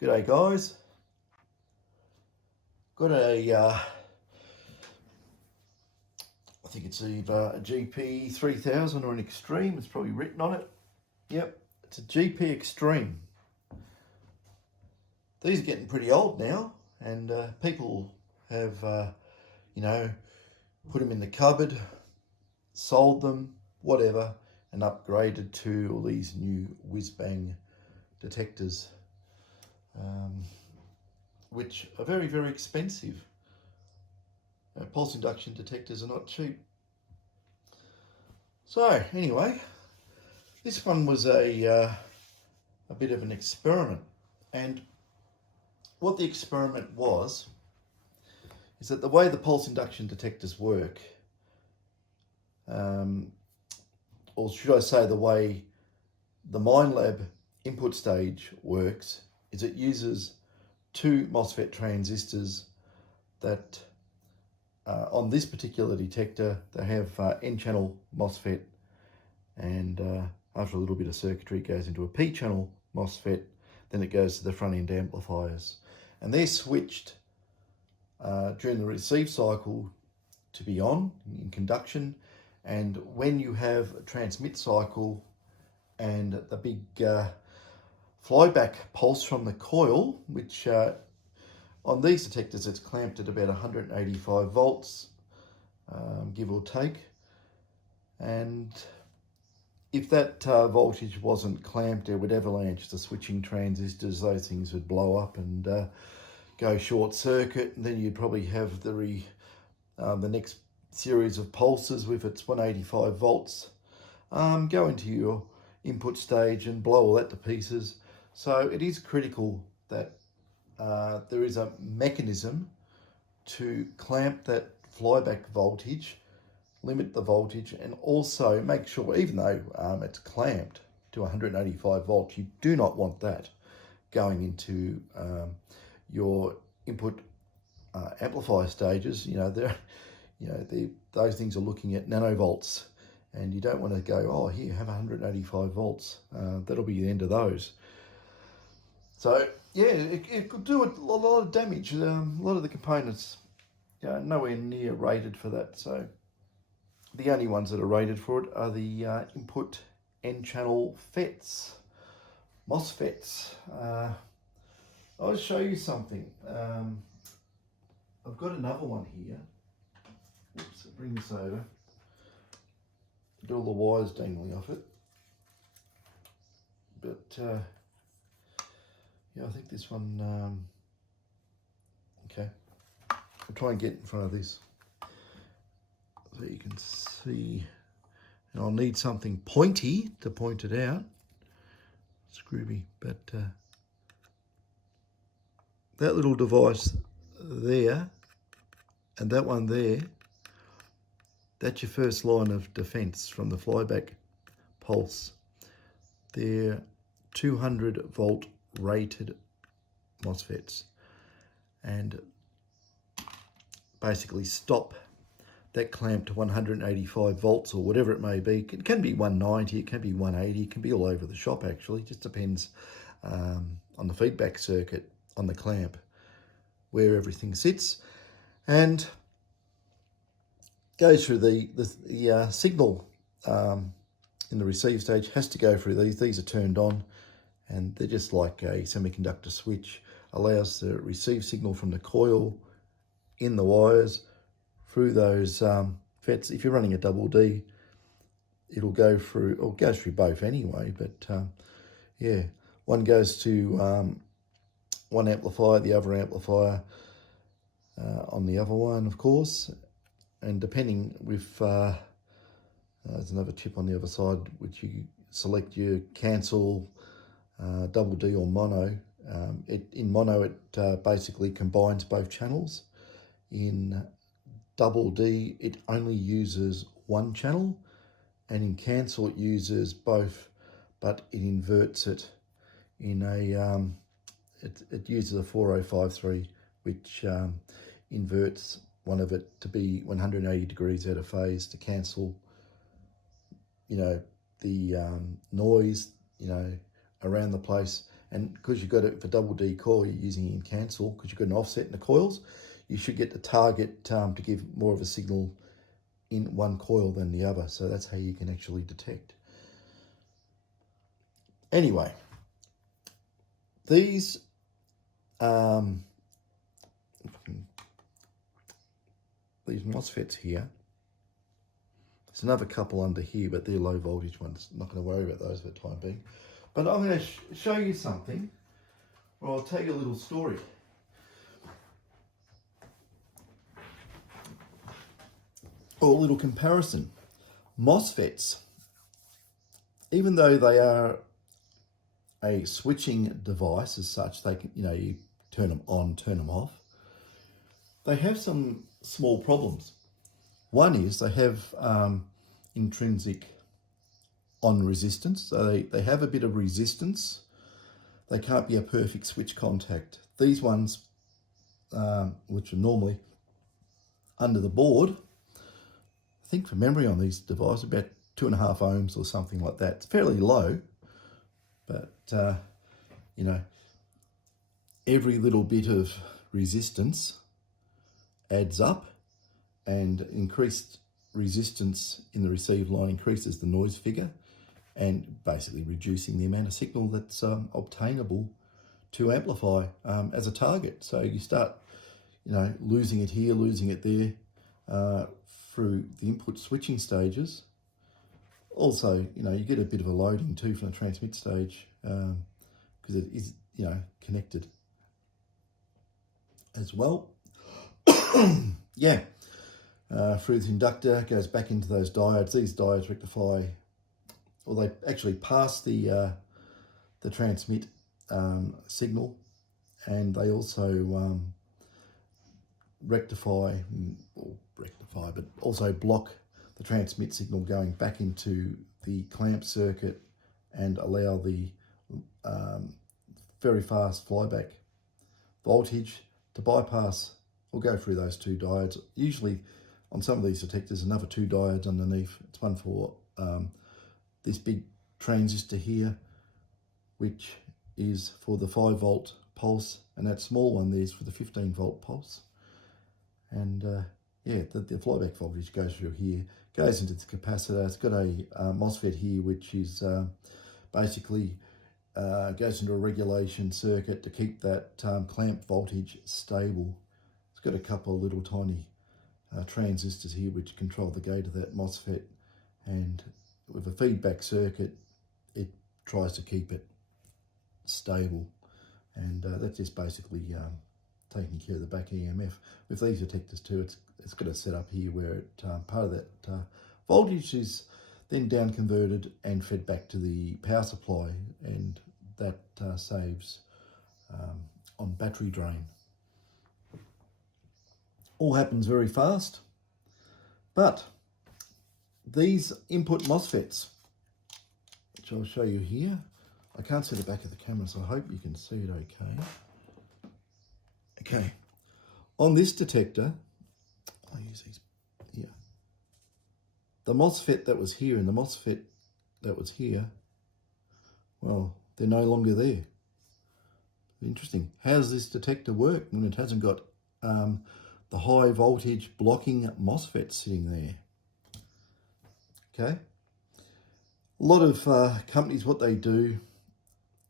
G'day guys. Got I think it's either a GP 3000 or an Extreme. It's probably written on it. Yep, it's a GP Extreme. These are getting pretty old now, and people have, put them in the cupboard, sold them, whatever, and upgraded to all these new whiz-bang detectors, which are very, very expensive. Pulse induction detectors are not cheap. So anyway, this one was a bit of an experiment, and what the experiment was is that the way the pulse induction detectors work, or should I say the way the Minelab input stage works, is it uses two MOSFET transistors that on this particular detector they have N-channel MOSFET, and after a little bit of circuitry it goes into a P-channel MOSFET, then it goes to the front end amplifiers, and they're switched during the receive cycle to be on in conduction, and when you have a transmit cycle and the big flyback pulse from the coil, which on these detectors it's clamped at about 185 volts, give or take, and if that voltage wasn't clamped, it would avalanche the switching transistors. Those things would blow up and go short circuit, and then you'd probably have the next series of pulses, if it's 185 volts, go into your input stage and blow all that to pieces. So it is critical that there is a mechanism to clamp that flyback voltage, limit the voltage, and also make sure, even though it's clamped to 185 volts, you do not want that going into your input amplifier stages. Those things are looking at nanovolts, and you don't want to go, oh, here, have 185 volts. That'll be the end of those. So yeah, it could do a lot of damage. A lot of the components, nowhere near rated for that. So the only ones that are rated for it are the input N-channel FETs, MOSFETs. I'll show you something. I've got another one here. Oops, I'll bring this over. Get all the wires dangling off it. But yeah, I think this one, okay. I'll try and get in front of this so you can see. And I'll need something pointy to point it out. Scrooby, but that little device there and that one there, that's your first line of defense from the flyback pulse. They're 200 volt rated MOSFETs, and basically stop that clamp to 185 volts or whatever it may be. It can be 190, it can be 180, it can be all over the shop actually. It just depends on the feedback circuit on the clamp, where everything sits, and goes through the signal in the receive stage has to go through these. These are turned on, and they're just like a semiconductor switch. Allows the receive signal from the coil in the wires through those FETs. If you're running a double D, it'll go through, or goes through both anyway, but yeah, one goes to one amplifier, the other amplifier on the other one, of course. And depending with, there's another tip on the other side, which you select your cancel, double D or mono. In mono, it basically combines both channels. In double D, it only uses one channel, and in cancel, it uses both, but it inverts it in a, it uses a 4053, which inverts one of it to be 180 degrees out of phase to cancel, the noise, around the place, And because you've got it for double D coil, you're using it in cancel, because you've got an offset in the coils, you should get the target to give more of a signal in one coil than the other. So that's how you can actually detect. Anyway, these MOSFETs here, there's another couple under here, but they're low voltage ones. I'm not going to worry about those for the time being. But I'm going to show you something, or I'll tell you a little story. Or a little comparison. MOSFETs, even though they are a switching device as such, they can, you turn them on, turn them off, they have some small problems. One is they have intrinsic on resistance, so they have a bit of resistance. They can't be a perfect switch contact. These ones, which are normally under the board, I think from memory on these devices, about 2.5 ohms or something like that. It's fairly low, but every little bit of resistance adds up, and increased resistance in the receive line increases the noise figure, and basically reducing the amount of signal that's obtainable to amplify as a target. So you start, losing it here, losing it there through the input switching stages. Also, you get a bit of a loading too from the transmit stage because it is, connected as well. Yeah, through the inductor, goes back into those diodes. These diodes rectify, or they actually pass the transmit signal, and they also but also block the transmit signal going back into the clamp circuit and allow the very fast flyback voltage to bypass or go through those two diodes. Usually on some of these detectors, another two diodes underneath. It's one for this big transistor here, which is for the 5 volt pulse, and that small one there's for the 15 volt pulse. And the flyback voltage goes through here, goes into the capacitor. It's got a MOSFET here, which is basically goes into a regulation circuit to keep that clamp voltage stable. It's got a couple of little tiny transistors here which control the gate of that MOSFET, and with a feedback circuit it tries to keep it stable, and that's just basically taking care of the back EMF. With these detectors too, it's got a setup here where part of that voltage is then down converted and fed back to the power supply, and that saves on battery drain. All happens very fast, but these input MOSFETs, which I'll show you here, I can't see the back of the camera, so I hope you can see it okay. Okay, on this detector, I'll use these here. The MOSFET that was here and the MOSFET that was here, well, they're no longer there. Interesting. How does this detector work when it hasn't got the high voltage blocking MOSFET sitting there? Okay. A lot of companies, what they do,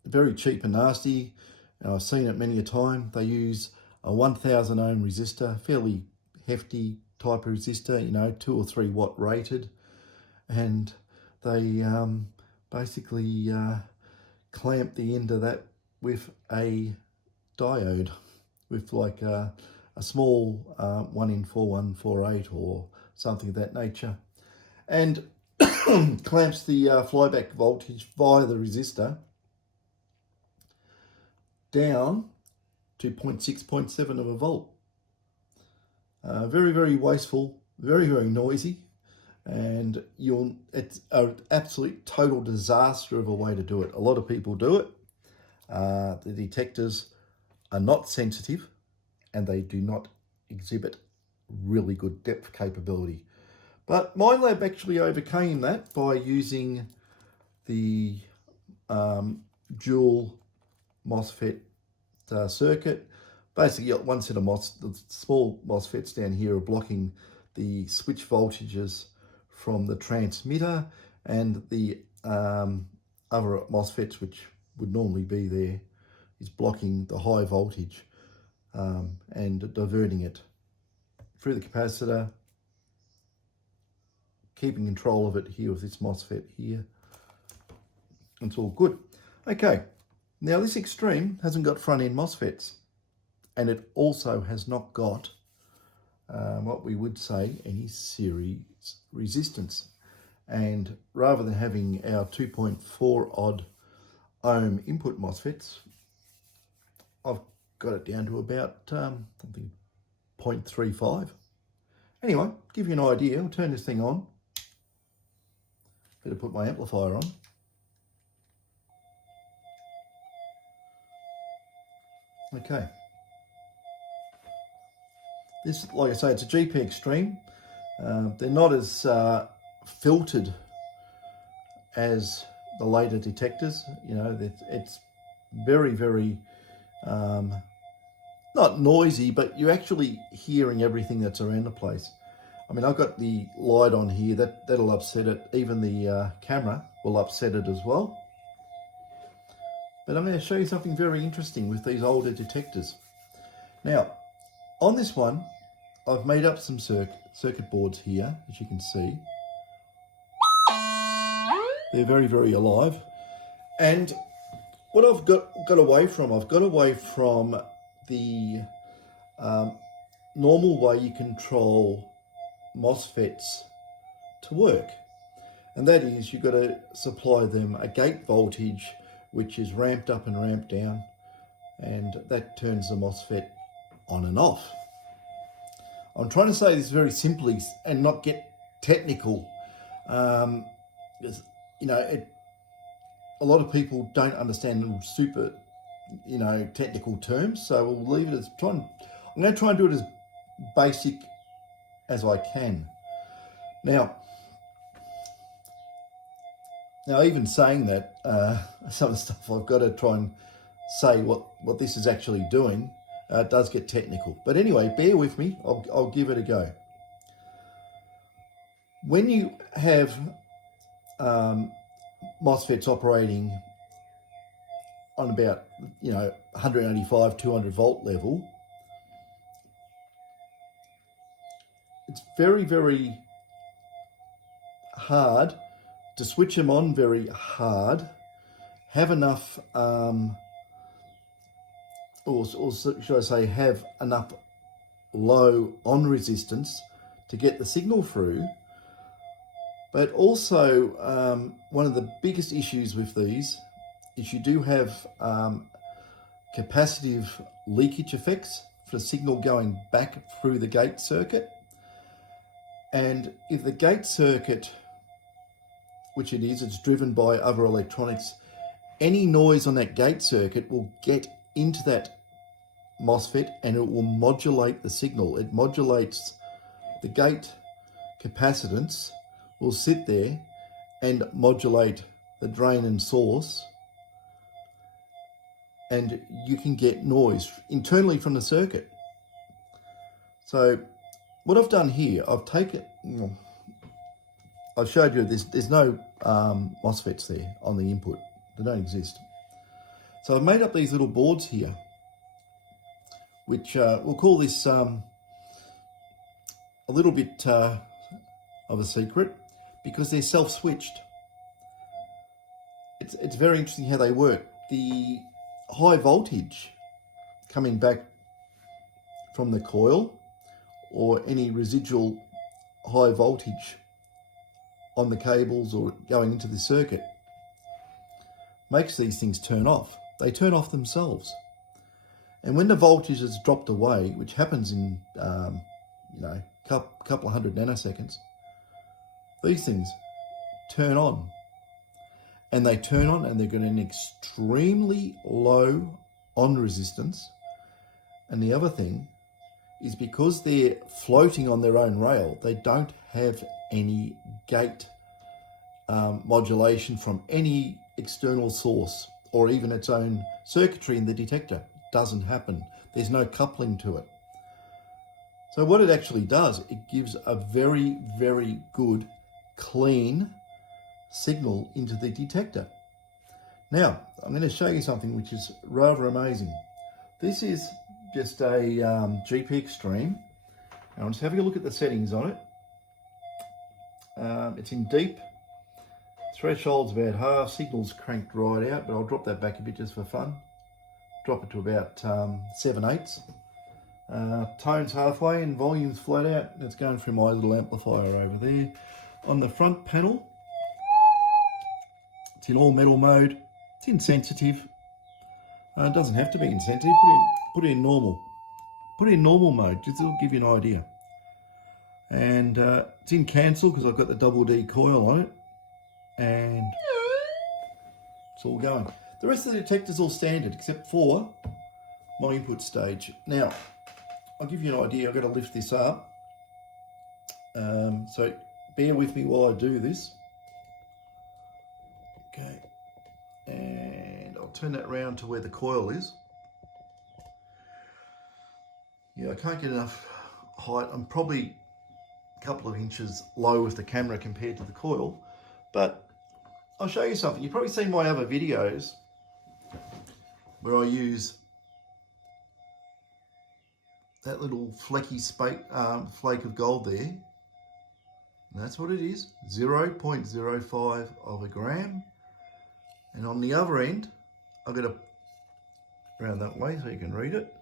very cheap and nasty, and I've seen it many a time, they use a 1000 ohm resistor, fairly hefty type of resistor, 2 or 3 watt rated, and they basically clamp the end of that with a diode, with like a small 1N4148 or something of that nature, and clamps the flyback voltage via the resistor down to 0.6, 0.7 of a volt. Very, very wasteful, very, very noisy, and it's an absolute total disaster of a way to do it. A lot of people do it. The detectors are not sensitive, and they do not exhibit really good depth capability. But Minelab actually overcame that by using the dual MOSFET circuit. Basically, you got one set of the small MOSFETs down here are blocking the switch voltages from the transmitter, and the other MOSFETs, which would normally be there, is blocking the high voltage and diverting it through the capacitor, keeping control of it here with this MOSFET here. It's all good. Okay, now this extreme hasn't got front end MOSFETs, and it also has not got what we would say any series resistance. And rather than having our 2.4 odd ohm input MOSFETs, I've got it down to about something 0.35. Anyway, give you an idea, I'll turn this thing on. Better put my amplifier on. Okay. This, like I say, it's a GP Extreme. They're not as filtered as the later detectors. You know, it's very, very, not noisy, but you're actually hearing everything that's around the place. I mean, I've got the light on here, that'll upset it. Even the camera will upset it as well. But I'm going to show you something very interesting with these older detectors. Now, on this one, I've made up some circuit boards here, as you can see. They're very, very alive. And what I've got away from the normal way you control MOSFETs to work. And that is, you've got to supply them a gate voltage which is ramped up and ramped down, and that turns the MOSFET on and off. I'm trying to say this very simply and not get technical. Because, you know, a lot of people don't understand super, you know, technical terms, so we'll leave it as I'm going to try and do it as basic as I can. Now even saying that, some of the stuff I've got to try and say what this is actually doing. It does get technical, but anyway, bear with me. I'll give it a go. When you have MOSFETs operating on about 185, 200 volt level, it's very, very hard to switch them on very hard, have enough, or should I say, have enough low on resistance to get the signal through. But also, one of the biggest issues with these is you do have capacitive leakage effects for the signal going back through the gate circuit. And if the gate circuit, which it is, it's driven by other electronics, any noise on that gate circuit will get into that MOSFET and it will modulate the signal. It modulates the gate capacitance, will sit there and modulate the drain and source, and you can get noise internally from the circuit. So what I've done here, I've showed you there's no MOSFETs there on the input. They don't exist. So I've made up these little boards here, which we'll call this a little bit of a secret, because they're self-switched. It's very interesting how they work. The high voltage coming back from the coil, or any residual high voltage on the cables or going into the circuit, makes these things turn off. They turn off themselves. And when the voltage has dropped away, which happens in couple of hundred nanoseconds, these things turn on. And they turn on and they've got an extremely low on resistance. And the other thing is, because they're floating on their own rail, they don't have any gate modulation from any external source or even its own circuitry in the detector. Doesn't happen. There's no coupling to it. So what it actually does, it gives a very, very good, clean signal into the detector. Now, I'm going to show you something which is rather amazing. This is just a GPX stream. And I'm just having a look at the settings on it. It's in deep. Threshold's about half. Signal's cranked right out, but I'll drop that back a bit just for fun. Drop it to about 7/8. Tone's halfway and volume's flat out. It's going through my little amplifier over there. On the front panel, it's in all metal mode. It's in sensitive. It doesn't have to be in sensitive. Put it in normal. Put it in normal mode, just to give you an idea. And it's in cancel because I've got the double D coil on it. And it's all going. The rest of the detector's all standard except for my input stage. Now, I'll give you an idea. I've got to lift this up. So bear with me while I do this. Okay. And I'll turn that round to where the coil is. Yeah, I can't get enough height. I'm probably a couple of inches low with the camera compared to the coil, but I'll show you something. You've probably seen my other videos where I use that little flecky flake of gold there. And that's what it is, 0.05 of a gram. And on the other end, I've got to round that way so you can read it,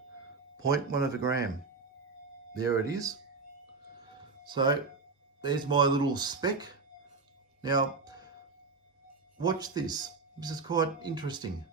0.1 of a gram. There it is. So there's my little spec. Now, watch this. This is quite interesting.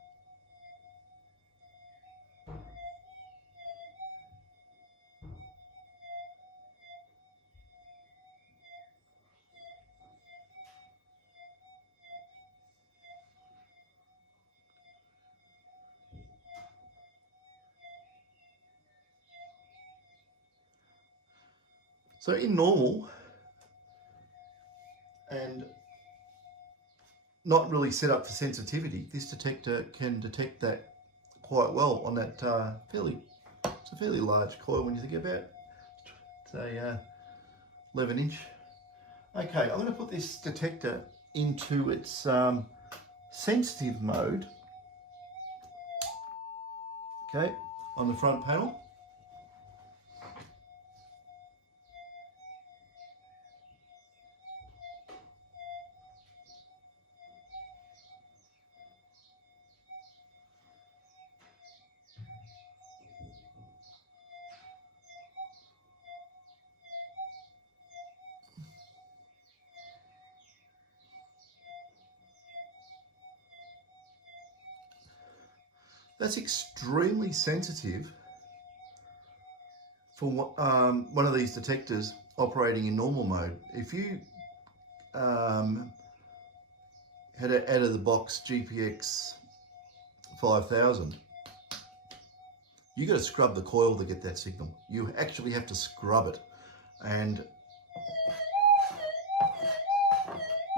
So in normal, and not really set up for sensitivity, this detector can detect that quite well on that it's a fairly large coil when you think about it. It's a 11 inch. Okay, I'm going to put this detector into its sensitive mode. Okay, on the front panel. That's extremely sensitive for one of these detectors operating in normal mode. If you had an out of the box GPX 5000, you got to scrub the coil to get that signal. You actually have to scrub it, and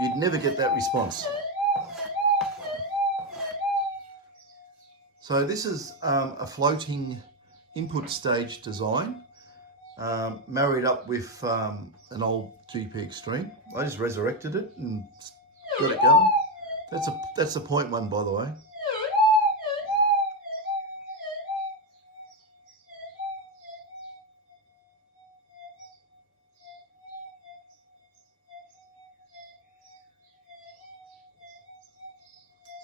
you'd never get that response. So this is a floating input stage design, married up with an old GPX stream. I just resurrected it and got it going. That's a 0.1, by the way.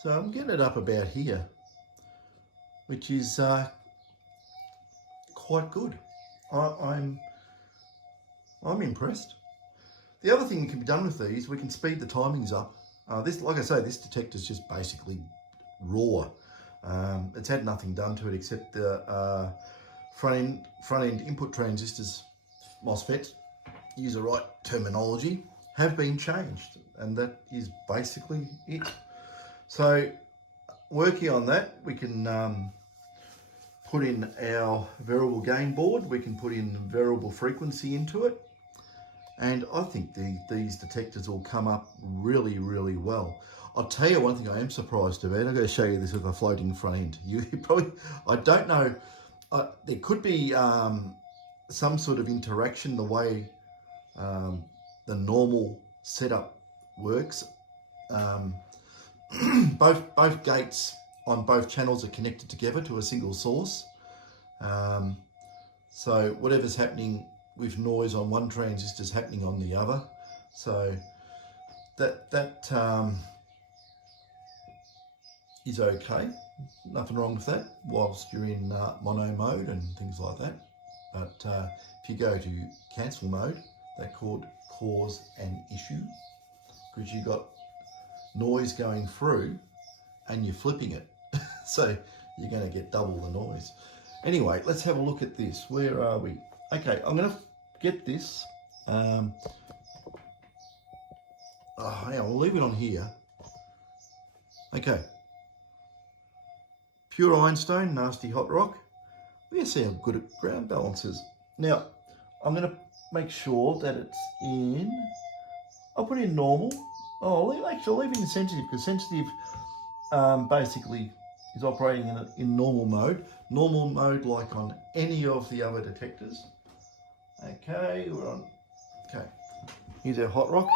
So I'm getting it up about here, which is quite good. I'm impressed. The other thing that can be done with these, we can speed the timings up. This, like I say, this detector is just basically raw. It's had nothing done to it except the front end input transistors, MOSFETs, use the right terminology, have been changed, and that is basically it. So working on that, we can put in our variable gain board, we can put in variable frequency into it, and I think these detectors will come up really, really well. I'll tell you one thing I am surprised about. I'm going to show you this with a floating front end. You probably, I don't know, there could be some sort of interaction the way the normal setup works. Both gates on both channels are connected together to a single source. So whatever's happening with noise on one transistor is happening on the other. So that is okay. Nothing wrong with that whilst you're in mono mode and things like that. But if you go to cancel mode, that could cause an issue because you've got noise going through and you're flipping it. So you're going to get double the noise. Anyway, let's have a look at this. Where are we? Okay, I'm going to get this. Hang on, we'll leave it on here. Okay. Pure ironstone, nasty hot rock. We're going to see how good it ground balance is. Now, I'm going to make sure that it's in, I'll put it in normal. Oh, I'll leave it in sensitive because sensitive basically is operating in normal mode. Normal mode like on any of the other detectors. Okay, we're on, okay. Here's our hot rock.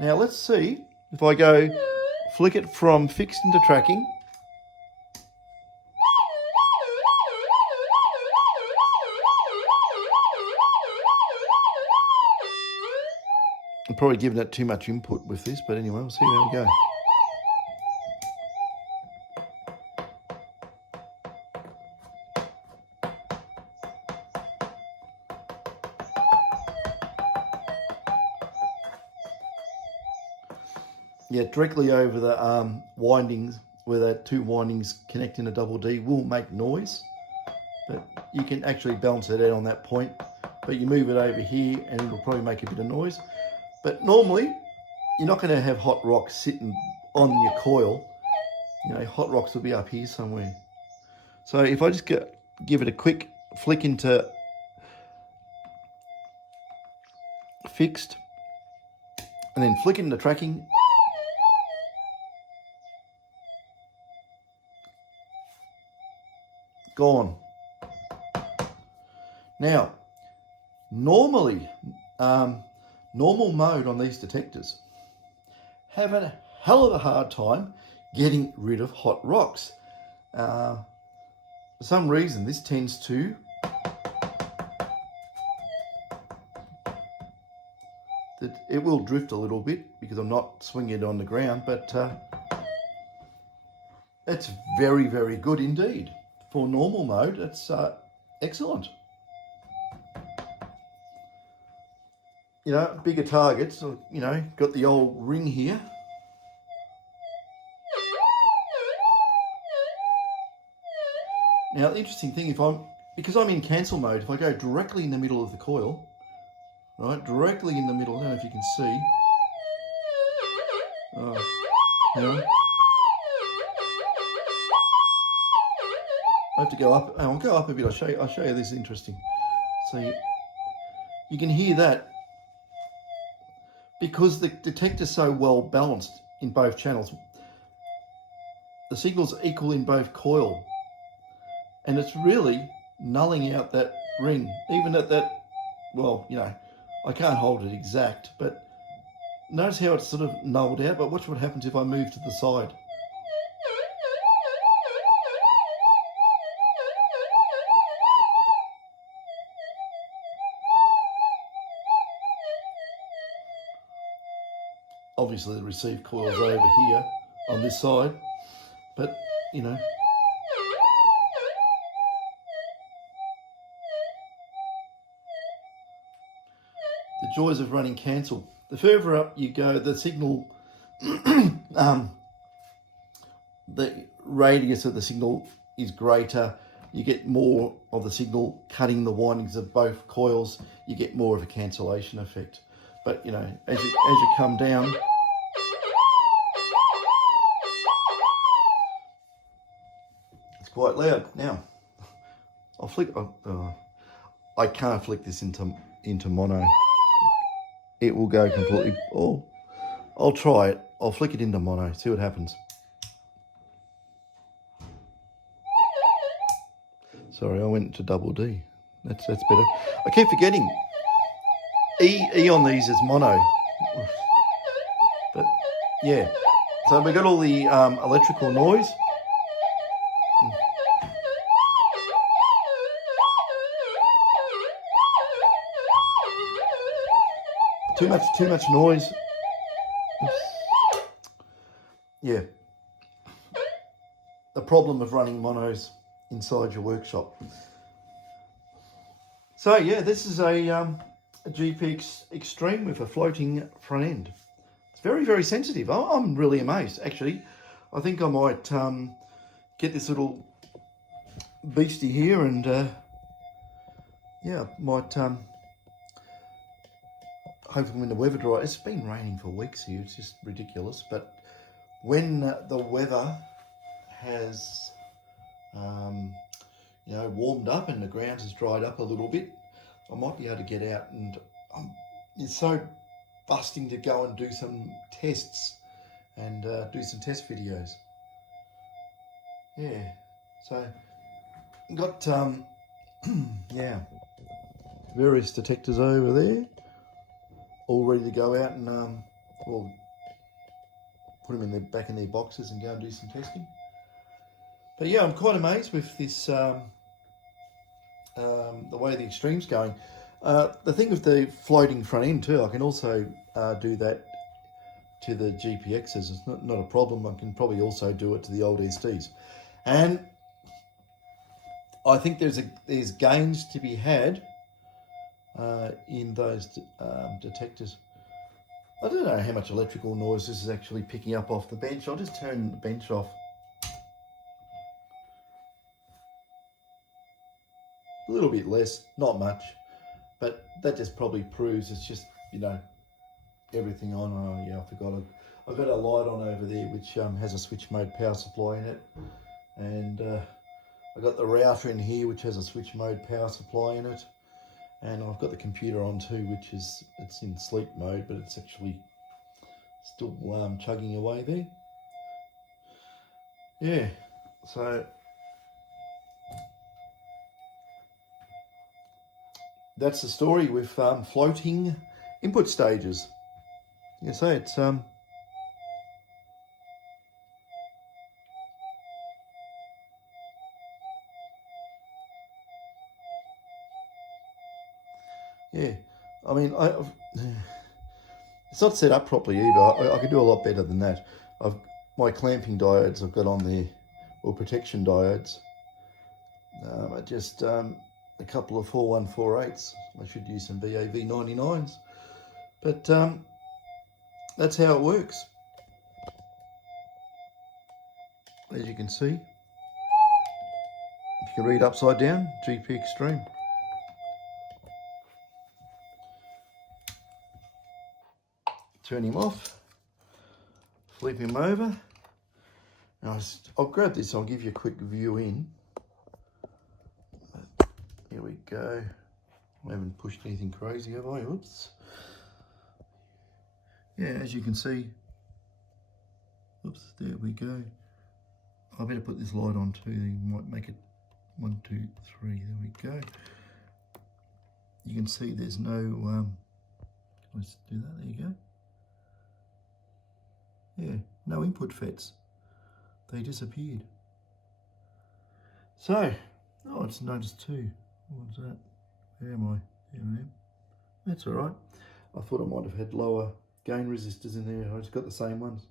Now let's see if I go flick it from fixed into tracking. I'm probably giving it too much input with this, but anyway, we'll see how we go. Yeah, directly over the windings, where the two windings connect in a double D will make noise, but you can actually balance it out on that point. But you move it over here and it'll probably make a bit of noise. But normally, you're not going to have hot rocks sitting on your coil. You know, hot rocks will be up here somewhere. So if I just give it a quick flick into fixed, and then flick into tracking, gone. Now, normally, normal mode on these detectors have a hell of a hard time getting rid of hot rocks. For some reason, this tends to it will drift a little bit because I'm not swinging it on the ground, but it's very, very good indeed. For normal mode, it's excellent. You know, bigger targets, you know, got the old ring here. Now, the interesting thing, because I'm in cancel mode, if I go directly in the middle of the coil, right, directly in the middle, I don't know if you can see. Oh, hang on. I have to go up. I'll go up a bit. I'll show you this is interesting. So you can hear that because the detector's so well balanced in both channels. The signal's equal in both coil, and it's really nulling out that ring, even at that. Well, you know, I can't hold it exact, but notice how it's sort of nulled out. But watch what happens if I move to the side. Obviously the receive coil's over here on this side, but you know. The joys of running cancel. The further up you go, the signal, the radius of the signal is greater. You get more of the signal cutting the windings of both coils. You get more of a cancellation effect. But you know, as you come down, it's quite loud. Now, I'll flick. I can't flick this into mono. It will go completely. Oh, I'll try it. I'll flick it into mono, see what happens. Sorry, I went to double D. That's better. I keep forgetting. E on these is mono. But yeah. So we got all the electrical noise. Too much noise. Oops. Yeah. The problem of running monos inside your workshop. So yeah, this is a GPX Extreme with a floating front end. It's very, very sensitive. I'm really amazed, actually. I think I might get this little beastie here and yeah, might hopefully when the weather dries. It's been raining for weeks here. It's just ridiculous. But when the weather has you know, warmed up and the ground has dried up a little bit, I might be able to get out and it's so busting to go and do some tests and do some test videos. Yeah, so got yeah, various detectors over there, all ready to go out and well, put them in back in their boxes and go and do some testing. But yeah, I'm quite amazed with this, the way the Extreme's going. The thing with the floating front end too, I can also do that to the GPXs. It's not a problem. I can probably also do it to the old SDs. And I think there's gains to be had in those detectors. I don't know how much electrical noise this is actually picking up off the bench. I'll just turn the bench off. A little bit less, not much, but that just probably proves it's just, you know, everything on. Oh yeah, I forgot. I've got a light on over there which has a switch mode power supply in it, and I've got the router in here which has a switch mode power supply in it, and I've got the computer on too, which is, it's in sleep mode, but it's actually still chugging away there. Yeah, so that's the story with floating input stages. You can say it's yeah, I mean, it's not set up properly either. I could do a lot better than that. My clamping diodes I've got on there, or protection diodes, are just a couple of 4148s. I should use some VAV99s, but that's how it works. As you can see, if you can read upside down, GP Extreme. Turn him off, flip him over. Now I'll grab this, I'll give you a quick view in. Here we go. I haven't pushed anything crazy, have I? Oops. Yeah, as you can see, oops, there we go. I better put this light on too, you might make it 1, 2, 3, there we go. You can see there's no, let's do that, there you go. Yeah, no input FETs. They disappeared. So, oh, it's noticed too. What's that? Where am I? There I am. That's all right. I thought I might have had lower gain resistors in there. I just got the same ones.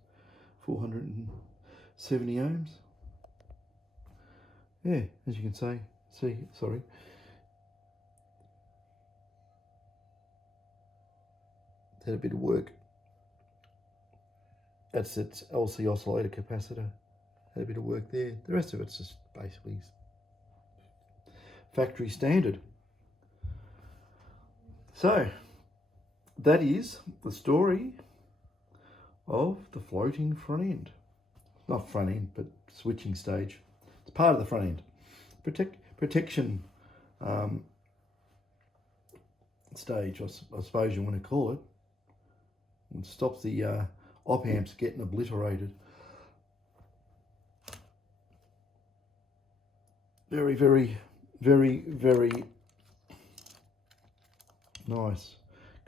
470 ohms. Yeah, as you can see, sorry. Had a bit of work. That's its LC oscillator capacitor. Had a bit of work there. The rest of it's just basically factory standard. So that is the story of the floating front end. Not front end, but switching stage. It's part of the front end. Protection stage, I suppose you want to call it. It stops the op amps getting obliterated. Very, very, very, very nice.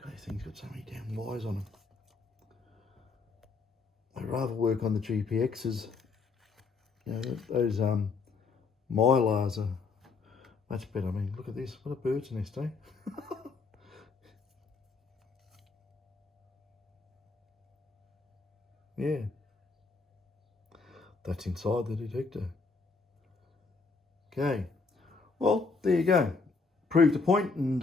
God, this thing's got so many damn wires on them. I'd rather work on the GPXs. You know, those Mylars are much better. I mean, look at this. What a bird's nest, eh? Yeah. That's inside the detector. Okay. Well, there you go. Proved a point, and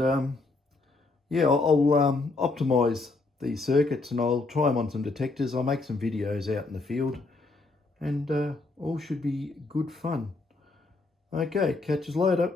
yeah, I'll optimize these circuits and I'll try them on some detectors. I'll make some videos out in the field, and all should be good fun. Okay, catch us later.